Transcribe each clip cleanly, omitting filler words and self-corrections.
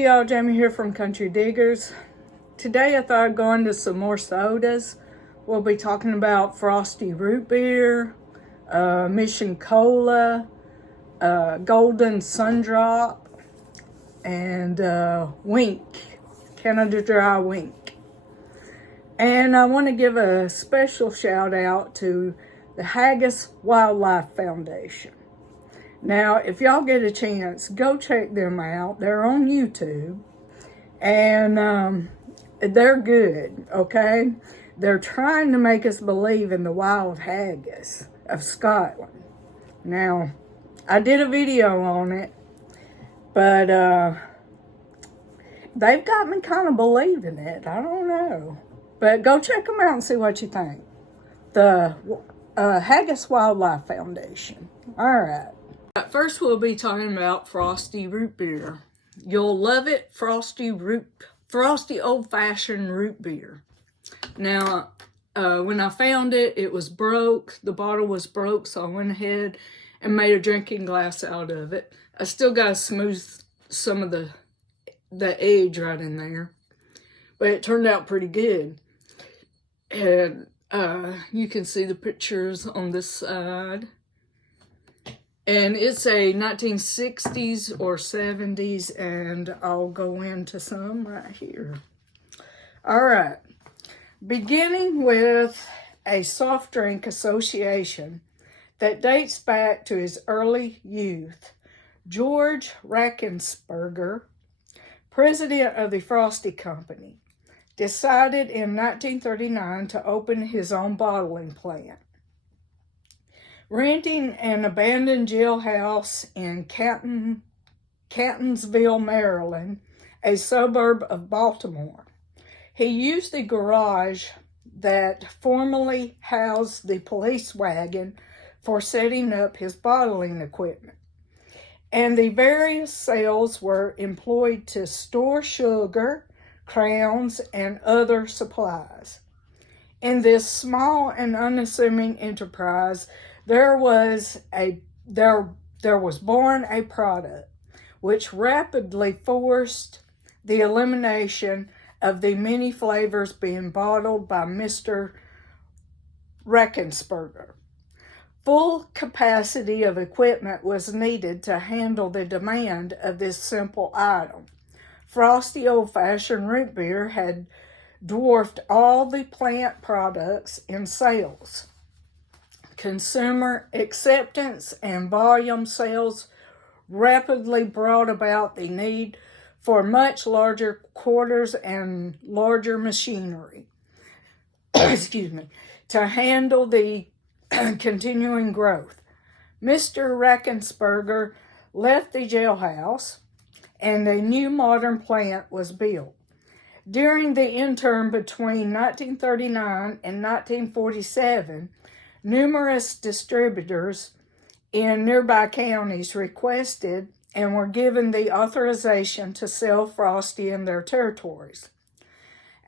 Hey y'all, Jamie here from Country Diggers. Today I thought I'd go into some more sodas. We'll be talking about Frosty Root Beer, Mission Cola, Golden Sundrop, and Wink, Canada Dry Wink. And I want to give a special shout out to the Haggis Wildlife Foundation. Now, if y'all get a chance, go check them out. They're on YouTube, and they're good, okay? They're trying to make us believe in the wild haggis of Scotland. Now, I did a video on it, but they've got me kind of believing it. I don't know. But go check them out and see what you think. The Haggis Wildlife Foundation. All right. First, we'll be talking about Frosty Root Beer. You'll love it, Frosty Old-Fashioned Root Beer. Now, when I found it, it was broke. The bottle was broke, so I went ahead and made a drinking glass out of it. I still got to smooth some of the edge right in there, but it turned out pretty good. And you can see the pictures on this side. And it's a 1960s or 70s, and I'll go into some right here. All right. Beginning with a soft drink association that dates back to his early youth, George Rackensperger, president of the Frosty Company, decided in 1939 to open his own bottling plant. Renting an abandoned jailhouse in Catonsville, Maryland, a suburb of Baltimore. He used the garage that formerly housed the police wagon for setting up his bottling equipment, and the various cells were employed to store sugar, crowns, and other supplies. In this small and unassuming enterprise, there was born a product which rapidly forced the elimination of the many flavors being bottled by Mr. Rackensperger. Full capacity of equipment was needed to handle the demand of this simple item. Frosty Old-Fashioned Root Beer had dwarfed all the plant products in sales. Consumer acceptance and volume sales rapidly brought about the need for much larger quarters and larger machinery to handle the continuing growth. Mr. Rackensperger left the jailhouse, and a new modern plant was built. During the interim between 1939 and 1947, numerous distributors in nearby counties requested and were given the authorization to sell Frosty in their territories.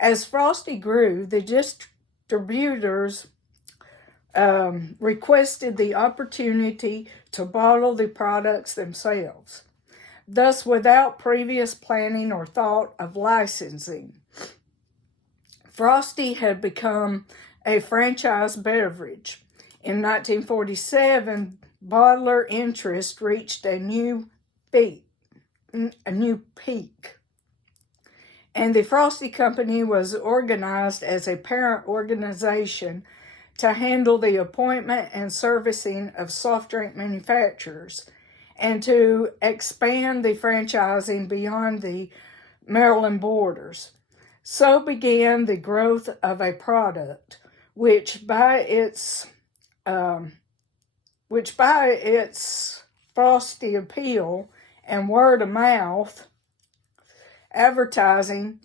As Frosty grew, the distributors requested the opportunity to bottle the products themselves, thus without previous planning or thought of licensing. Frosty had become a franchise beverage. In 1947, bottler interest reached a new peak, and the Frosty Company was organized as a parent organization to handle the appointment and servicing of soft drink manufacturers and to expand the franchising beyond the Maryland borders. So began the growth of a product which by its frosty appeal and word-of-mouth advertising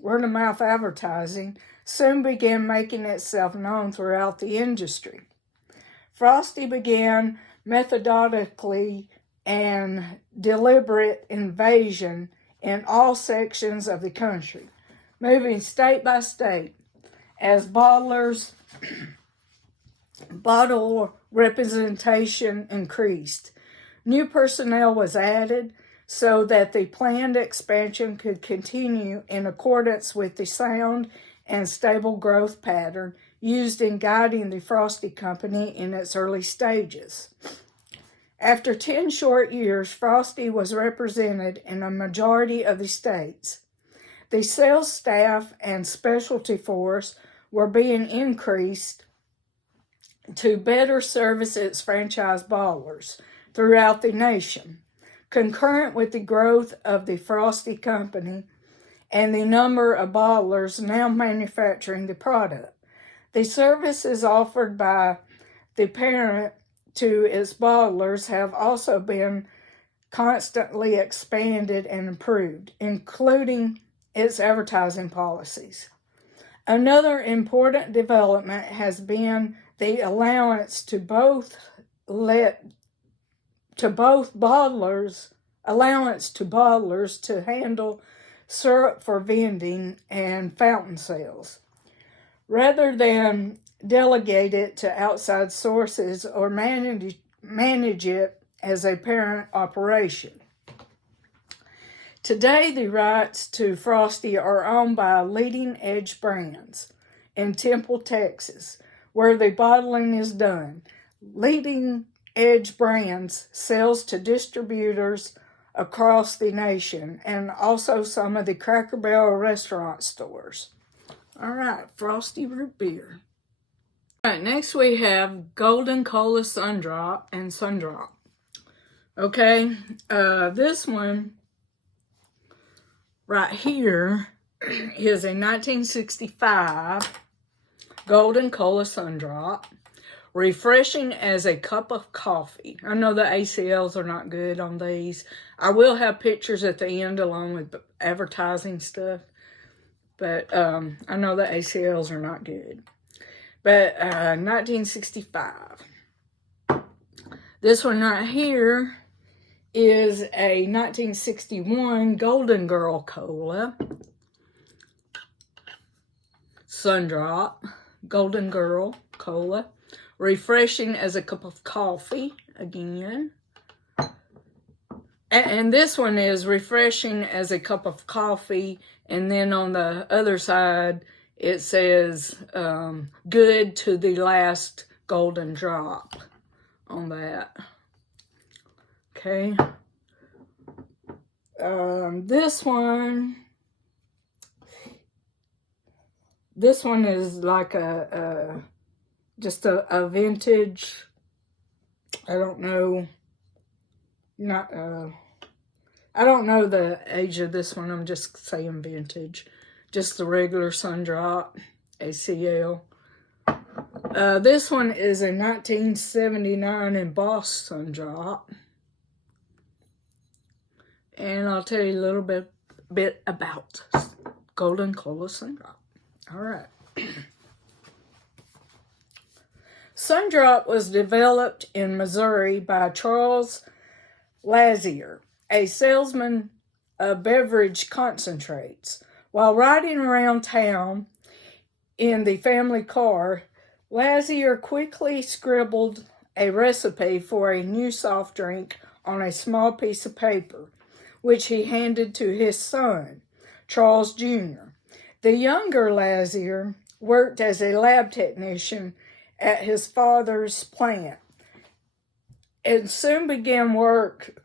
soon began making itself known throughout the industry. Frosty began methodically and deliberate invasion in all sections of the country, moving state by state as bottlers' bottle representation increased. New personnel was added, so that the planned expansion could continue in accordance with the sound and stable growth pattern used in guiding the Frosty Company in its early stages. After 10 short years, Frosty was represented in a majority of the states. The sales staff and specialty force were being increased to better service its franchise bottlers throughout the nation, concurrent with the growth of the Frosty Company and the number of bottlers now manufacturing the product. The services offered by the parent to its bottlers have also been constantly expanded and improved, including its advertising policies. Another important development has been the allowance to both bottlers to handle syrup for vending and fountain sales, rather than delegate it to outside sources or manage it as a parent operation. Today, the rights to Frosty are owned by Leading Edge Brands in Temple, Texas, where the bottling is done. Leading Edge Brands sells to distributors across the nation and also some of the Cracker Barrel restaurant stores. All right, Frosty Root Beer. All right, next we have Golden Cola Sundrop and Sundrop. Okay, this one right here is a 1965 Golden Cola Sundrop, refreshing as a cup of coffee. I know the ACLs are not good on these. I will have pictures at the end along with advertising stuff, but I know the ACLs are not good. But 1965. This one right here is a 1961 Golden Girl Cola. Sundrop, Golden Girl Cola. Refreshing as a cup of coffee, again. And this one is refreshing as a cup of coffee. And then on the other side, it says, good to the last golden drop on that. Okay. This one is like just a vintage, I don't know, I don't know the age of this one, I'm just saying vintage. Just the regular Sundrop, ACL. This one is a 1979 embossed Sundrop. And I'll tell you a little bit about Golden Cola Sundrop. All right. Sundrop was developed in Missouri by Charles Lazier, a salesman of beverage concentrates. While riding around town in the family car, Lazier quickly scribbled a recipe for a new soft drink on a small piece of paper, which he handed to his son, Charles Jr. The younger Lazier worked as a lab technician at his father's plant and soon began work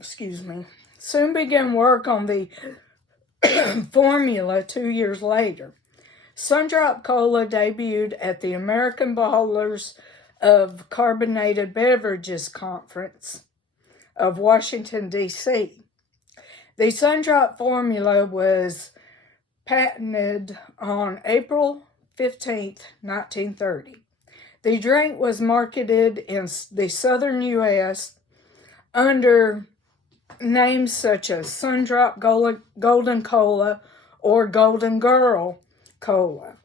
on the formula 2 years later. Sundrop Cola debuted at the American Bottlers of Carbonated Beverages Conference of Washington, D.C. The Sundrop formula was patented on April 15, 1930. The drink was marketed in the southern U.S. under names such as Sundrop Golden Cola or Golden Girl Cola.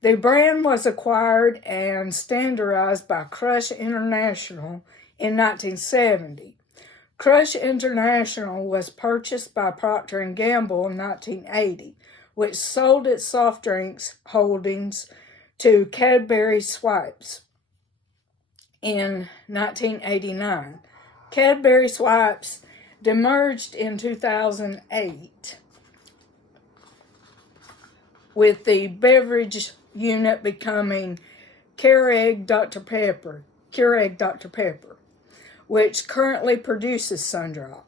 The brand was acquired and standardized by Crush International in 1970. Crush International was purchased by Procter & Gamble in 1980, which sold its soft drinks holdings to Cadbury Swipes in 1989. Cadbury Swipes demerged in 2008, with the beverage unit becoming Keurig Dr. Pepper, which currently produces Sundrop.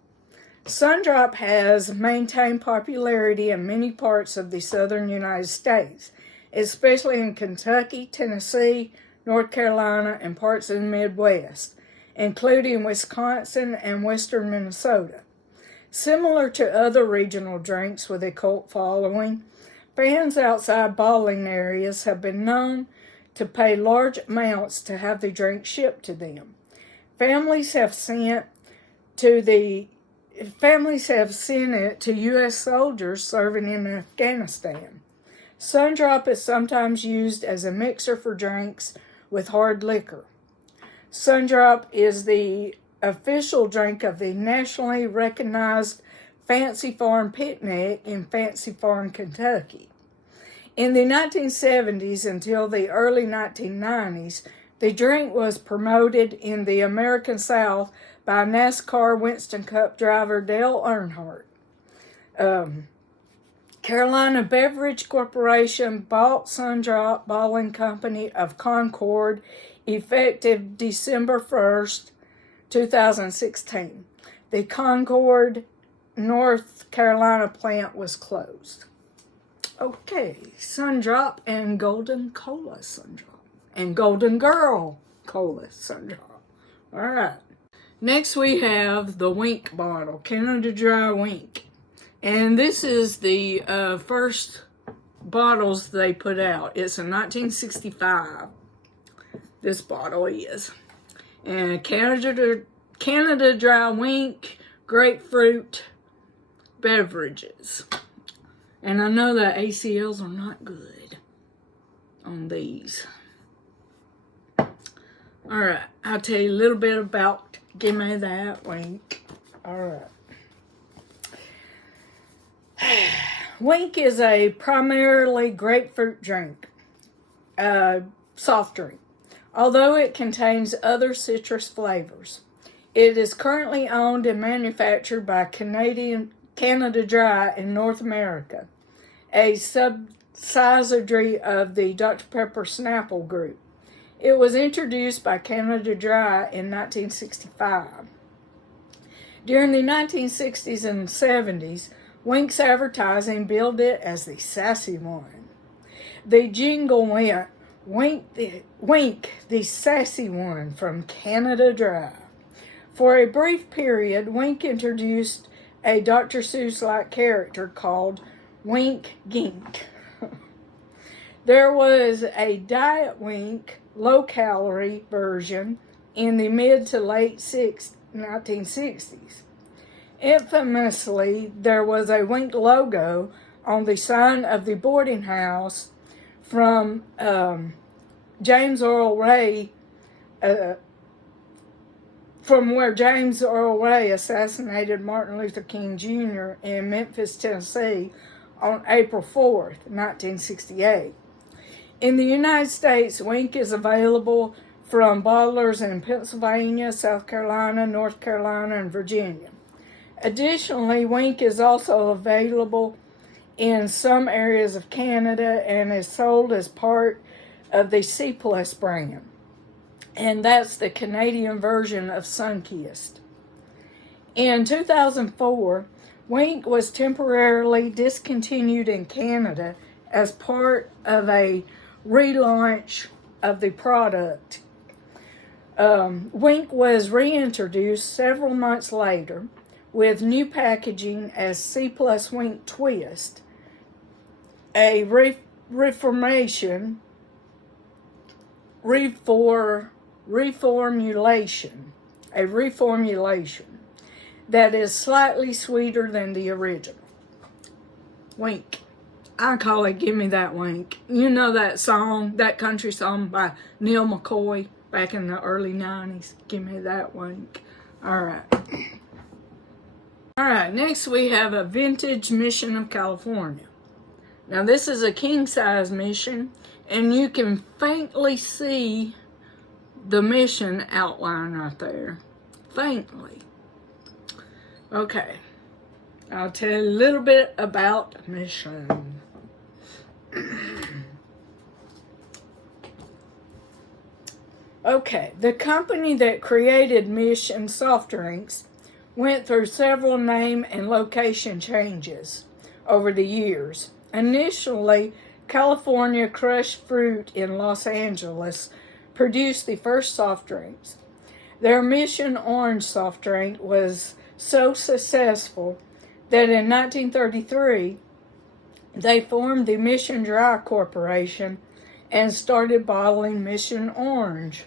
Sundrop has maintained popularity in many parts of the southern United States, especially in Kentucky, Tennessee, North Carolina, and parts of the Midwest, including Wisconsin and western Minnesota. Similar to other regional drinks with a cult following, fans outside bottling areas have been known to pay large amounts to have the drink shipped to them. Families have sent it to U.S. soldiers serving in Afghanistan. Sundrop is sometimes used as a mixer for drinks with hard liquor. Sundrop is the official drink of the nationally recognized Fancy Farm Picnic in Fancy Farm, Kentucky. In the 1970s until the early 1990s, the drink was promoted in the American South by NASCAR Winston Cup driver Dale Earnhardt. Carolina Beverage Corporation bought Sundrop Bottling Company of Concord effective December 1st, 2016. The Concord, North Carolina plant was closed. Okay, Sundrop and Golden Cola Sundrop. And Golden Girl Cola Sundrop. Alright. Next we have the Wink bottle, Canada Dry Wink. And this is the first bottles they put out. It's a 1965. This bottle is. And Canada Dry Wink grapefruit beverages. And I know that ACLs are not good on these. Alright, I'll tell you a little bit about Give Me That Wink. Alright. Wink is a primarily grapefruit drink, soft drink, although it contains other citrus flavors. It is currently owned and manufactured by Canada Dry in North America, a subsidiary of the Dr. Pepper Snapple Group. It was introduced by Canada Dry in 1965. During the 1960s and 70s, Wink's advertising billed it as the sassy one. The jingle went, Wink the sassy one from Canada Dry. For a brief period, Wink introduced a Dr. Seuss-like character called Wink Gink. There was a Diet Wink low-calorie version in the mid to late 1960s. Infamously, there was a Wink logo on the sign of the boarding house from James Earl Ray, from where James Earl Ray assassinated Martin Luther King Jr. in Memphis, Tennessee on April 4th, 1968. In the United States, Wink is available from bottlers in Pennsylvania, South Carolina, North Carolina, and Virginia. Additionally, Wink is also available in some areas of Canada and is sold as part of the C Plus brand. And that's the Canadian version of Sunkist. In 2004, Wink was temporarily discontinued in Canada as part of a relaunch of the product. Wink was reintroduced several months later with new packaging as C Plus Wink Twist, a reformulation that is slightly sweeter than the original. Wink. I call it Give Me That Wink. You know that song, that country song by Neil McCoy back in the early 90s? Give Me That Wink. Alright. Alright, next we have a vintage Mission of California. Now this is a king-size Mission, and you can faintly see the Mission outline right there. Faintly. Okay, I'll tell you a little bit about Mission. Okay, the company that created Mission soft drinks went through several name and location changes over the years. Initially, California Crushed Fruit in Los Angeles produced the first soft drinks. Their Mission Orange soft drink was so successful that in 1933, they formed the Mission Dry Corporation and started bottling Mission Orange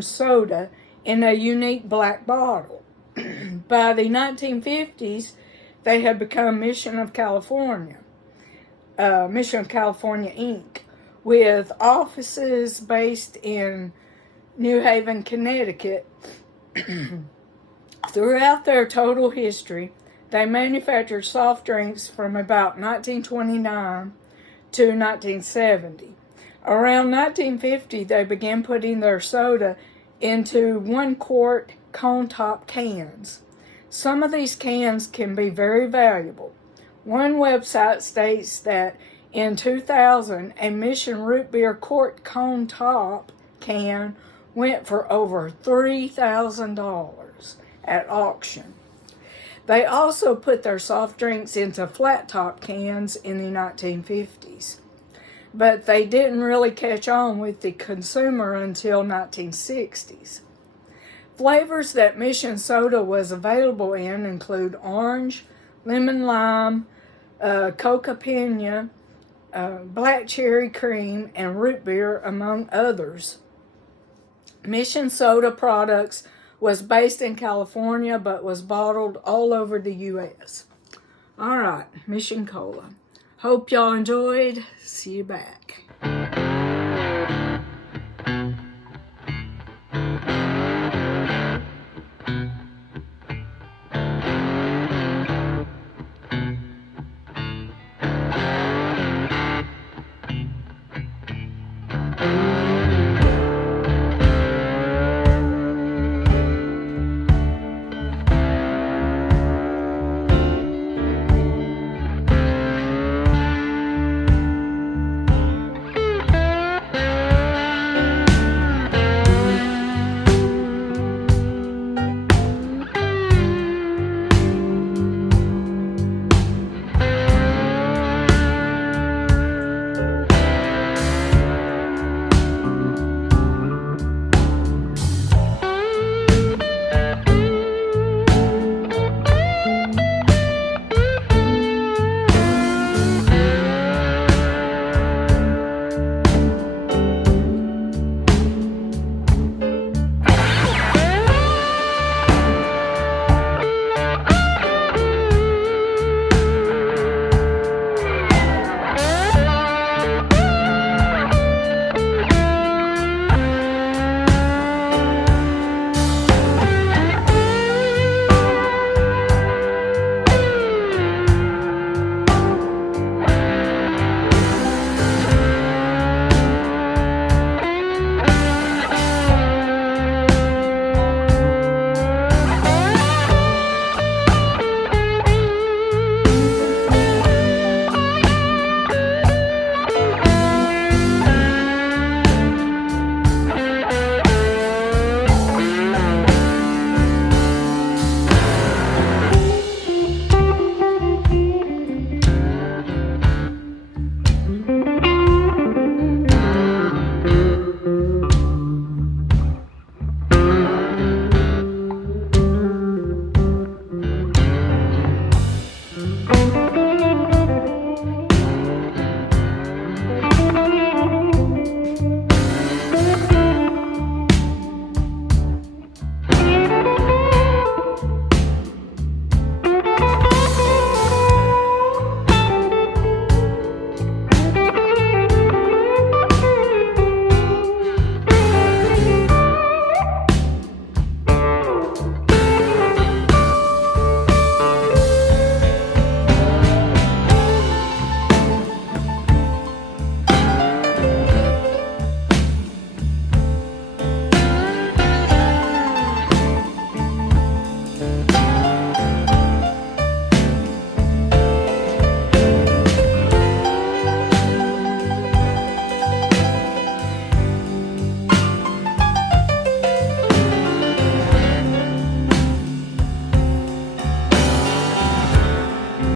soda in a unique black bottle. By the 1950s, they had become Mission of California Inc., with offices based in New Haven, Connecticut. Throughout their total history, they manufactured soft drinks from about 1929 to 1970. Around 1950, they began putting their soda into 1-quart cone-top cans. Some of these cans can be very valuable. One website states that in 2000, a Mission root beer quart cone-top can went for over $3,000 at auction. They also put their soft drinks into flat-top cans in the 1950s. But they didn't really catch on with the consumer until 1960s. Flavors that Mission Soda was available in include orange, lemon lime, coca piña, black cherry cream, and root beer, among others. Mission Soda Products was based in California but was bottled all over the U.S. All right, Mission Cola. Hope y'all enjoyed. See you back.